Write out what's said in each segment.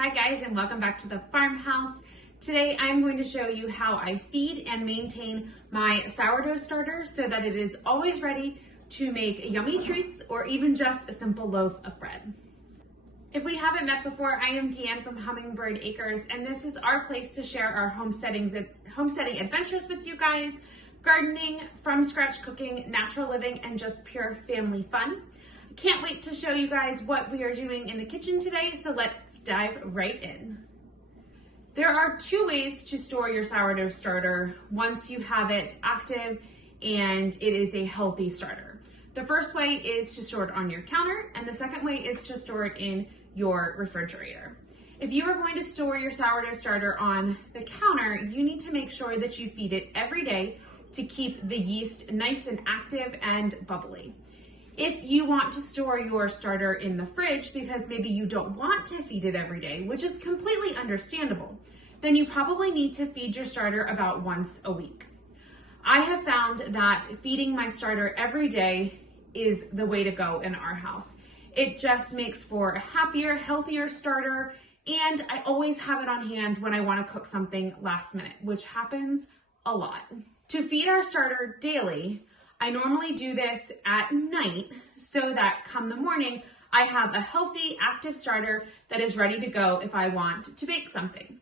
Hi guys, and welcome back to the farmhouse. Today I'm going to show you how I feed and maintain my sourdough starter so that it is always ready to make yummy treats or even just a simple loaf of bread. If we haven't met before, I am Deanne from Hummingbird Acres, and this is our place to share our homesteading adventures with you guys, gardening, from scratch cooking, natural living, and just pure family fun. I can't wait to show you guys what we are doing in the kitchen today, so let's dive right in. There are two ways to store your sourdough starter once you have it active and it is a healthy starter. The first way is to store it on your counter, and the second way is to store it in your refrigerator. If you are going to store your sourdough starter on the counter, you need to make sure that you feed it every day to keep the yeast nice and active and bubbly. If you want to store your starter in the fridge because maybe you don't want to feed it every day, which is completely understandable, then you probably need to feed your starter about once a week. I have found that feeding my starter every day is the way to go in our house. It just makes for a happier, healthier starter, and I always have it on hand when I want to cook something last minute, which happens a lot. To feed our starter daily, I normally do this at night so that come the morning, I have a healthy, active starter that is ready to go if I want to bake something.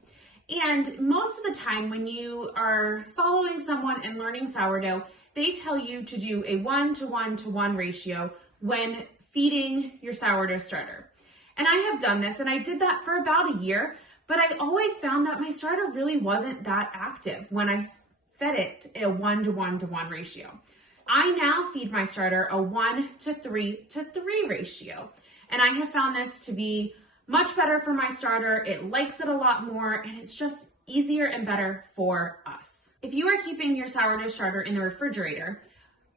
And most of the time when you are following someone and learning sourdough, they tell you to do a 1:1:1 ratio when feeding your sourdough starter. And I have done this, and I did that for about a year, but I always found that my starter really wasn't that active when I fed it a 1:1:1 ratio. I now feed my starter a 1:3:3 ratio. And I have found this to be much better for my starter. It likes it a lot more, and it's just easier and better for us. If you are keeping your sourdough starter in the refrigerator,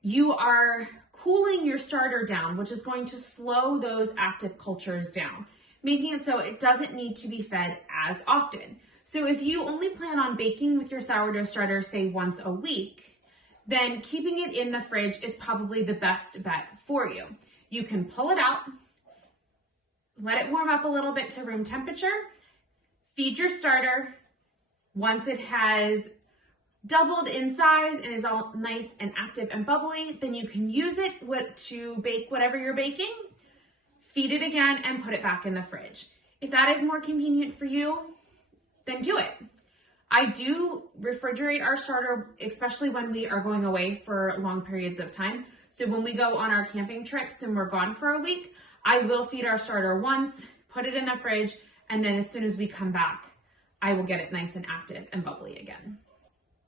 you are cooling your starter down, which is going to slow those active cultures down, making it so it doesn't need to be fed as often. So if you only plan on baking with your sourdough starter, say once a week, then keeping it in the fridge is probably the best bet for you. You can pull it out, let it warm up a little bit to room temperature, feed your starter. Once it has doubled in size and is all nice and active and bubbly, then you can use it to bake whatever you're baking, feed it again, and put it back in the fridge. If that is more convenient for you, then do it. I do refrigerate our starter, especially when we are going away for long periods of time. So when we go on our camping trips and we're gone for a week, I will feed our starter once, put it in the fridge, and then as soon as we come back, I will get it nice and active and bubbly again.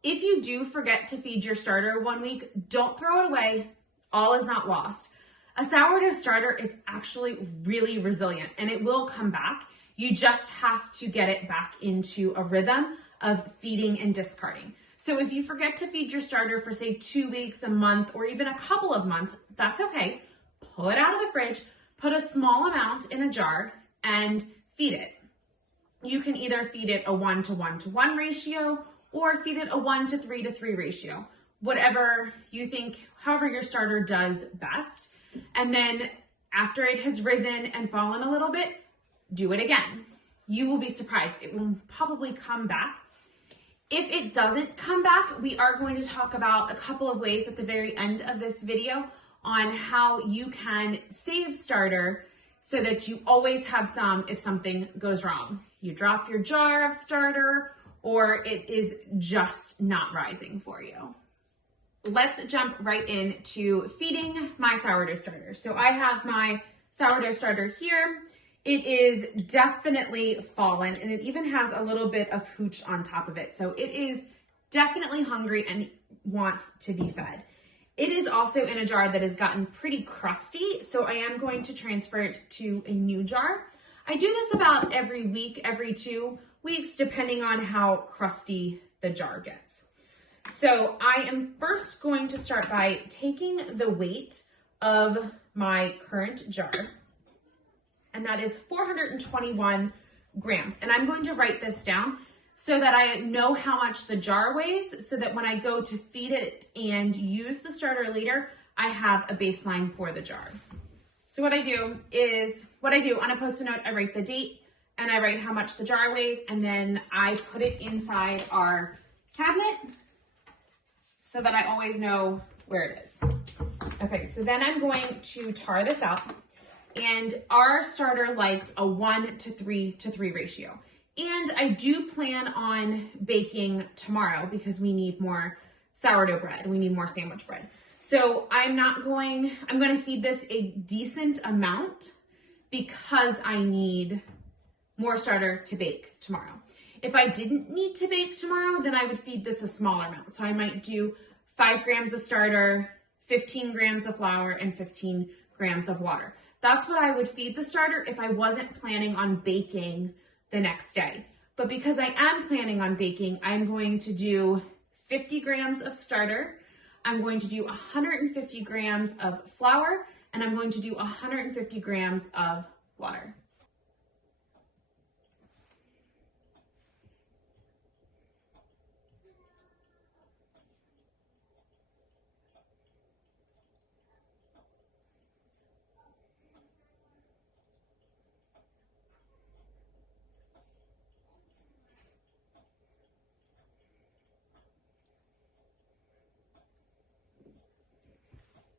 If you do forget to feed your starter one week, don't throw it away. All is not lost. A sourdough starter is actually really resilient, and it will come back. You just have to get it back into a rhythm of feeding and discarding. So if you forget to feed your starter for say 2 weeks, a month, or even a couple of months, that's okay. Pull it out of the fridge, put a small amount in a jar, and feed it. You can either feed it a 1:1:1 ratio or feed it a 1:3:3 ratio, whatever you think, however your starter does best. And then after it has risen and fallen a little bit, do it again. You will be surprised. It will probably come back. If it doesn't come back, we are going to talk about a couple of ways at the very end of this video on how you can save starter so that you always have some if something goes wrong. You drop your jar of starter or it is just not rising for you. Let's jump right into feeding my sourdough starter. So I have my sourdough starter here. It is definitely fallen, and it even has a little bit of hooch on top of it. So it is definitely hungry and wants to be fed. It is also in a jar that has gotten pretty crusty, so I am going to transfer it to a new jar. I do this about every week, every 2 weeks, depending on how crusty the jar gets. So I am first going to start by taking the weight of my current jar, and that is 421 grams. And I'm going to write this down so that I know how much the jar weighs, so that when I go to feed it and use the starter later, I have a baseline for the jar. So what I do on a Post-it note, I write the date and I write how much the jar weighs, and then I put it inside our cabinet so that I always know where it is. Okay, so then I'm going to tar this out, and our starter likes a 1:3:3 ratio. And I do plan on baking tomorrow because we need more sourdough bread. We need more sandwich bread. So I'm going to feed this a decent amount because I need more starter to bake tomorrow. If I didn't need to bake tomorrow, then I would feed this a smaller amount. So I might do 5 grams of starter, 15 grams of flour, and 15 grams of water. That's what I would feed the starter if I wasn't planning on baking the next day. But because I am planning on baking, I'm going to do 50 grams of starter, I'm going to do 150 grams of flour, and I'm going to do 150 grams of water.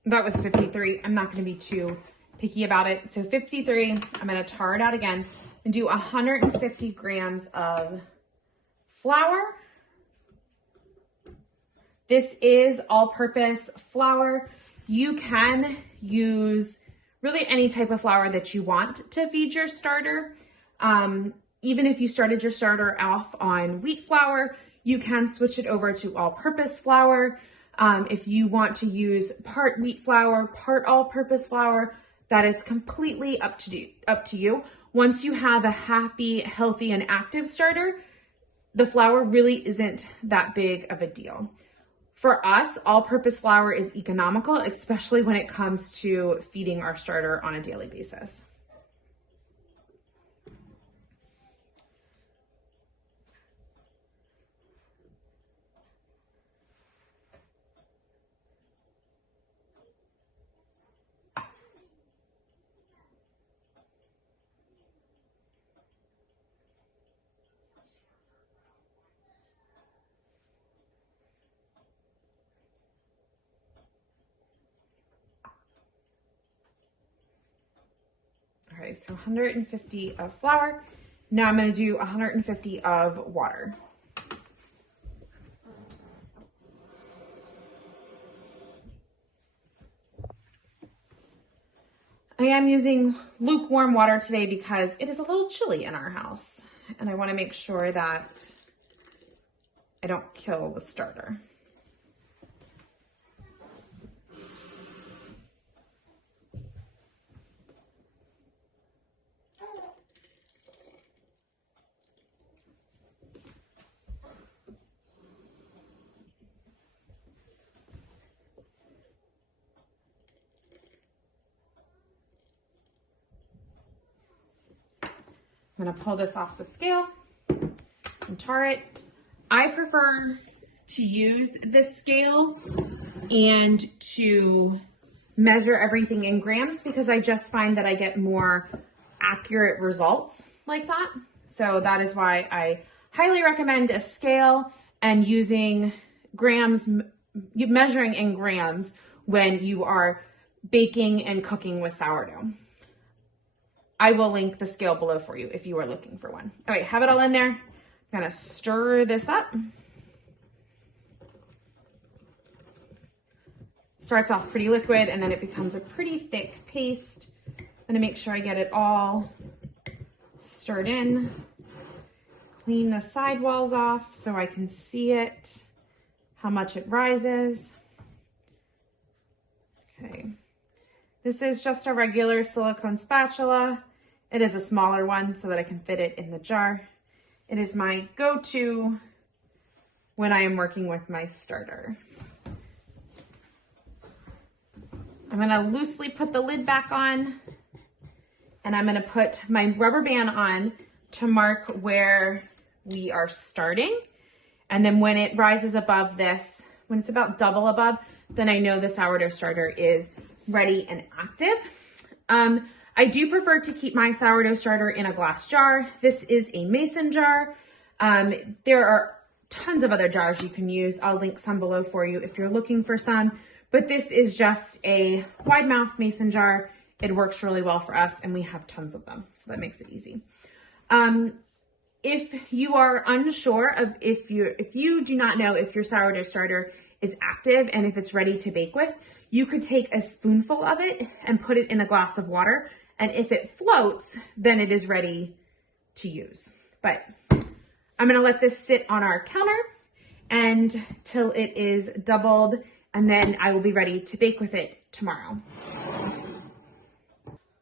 That was 53. I'm not going to be too picky about it. So 53, I'm going to tar it out again and do 150 grams of flour. This is all-purpose flour. You can use really any type of flour that you want to feed your starter. Even if you started your starter off on wheat flour, you can switch it over to all-purpose flour. If you want to use part wheat flour, part all-purpose flour, that is completely up to you. Once you have a happy, healthy, and active starter, the flour really isn't that big of a deal. For us, all-purpose flour is economical, especially when it comes to feeding our starter on a daily basis. Okay, so 150 of flour. Now I'm going to do 150 of water. I am using lukewarm water today because it is a little chilly in our house, and I want to make sure that I don't kill the starter. I'm going to pull this off the scale and tar it. I prefer to use this scale and to measure everything in grams because I just find that I get more accurate results like that. So that is why I highly recommend a scale and using grams, measuring in grams when you are baking and cooking with sourdough. I will link the scale below for you if you are looking for one. All right, have it all in there. I'm gonna stir this up. Starts off pretty liquid and then it becomes a pretty thick paste. I'm gonna make sure I get it all stirred in. Clean the sidewalls off so I can see it, how much it rises. Okay, this is just a regular silicone spatula. It is a smaller one so that I can fit it in the jar. It is my go-to when I am working with my starter. I'm gonna loosely put the lid back on and I'm gonna put my rubber band on to mark where we are starting. And then when it rises above this, when it's about double above, then I know the sourdough starter is ready and active. I do prefer to keep my sourdough starter in a glass jar. This is a mason jar. There are tons of other jars you can use. I'll link some below for you if you're looking for some, but this is just a wide mouth mason jar. It works really well for us and we have tons of them, so that makes it easy. If you are unsure of if you do not know if your sourdough starter is active and if it's ready to bake with, you could take a spoonful of it and put it in a glass of water. And if it floats, then it is ready to use. But I'm gonna let this sit on our counter and till it is doubled, and then I will be ready to bake with it tomorrow.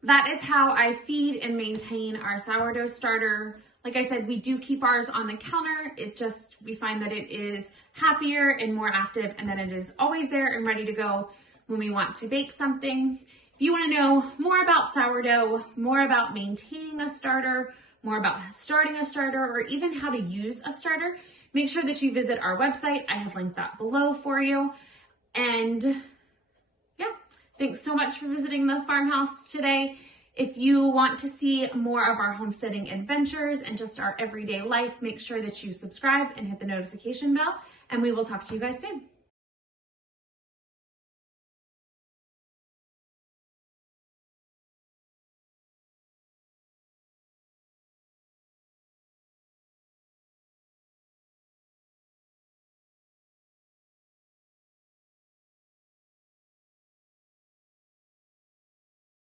That is how I feed and maintain our sourdough starter. Like I said, we do keep ours on the counter. We find that it is happier and more active, and then it is always there and ready to go when we want to bake something. If you want to know more about sourdough, more about maintaining a starter, more about starting a starter, or even how to use a starter, make sure that you visit our website. I have linked that below for you. And yeah, thanks so much for visiting the farmhouse today. If you want to see more of our homesteading adventures and just our everyday life, make sure that you subscribe and hit the notification bell, and we will talk to you guys soon.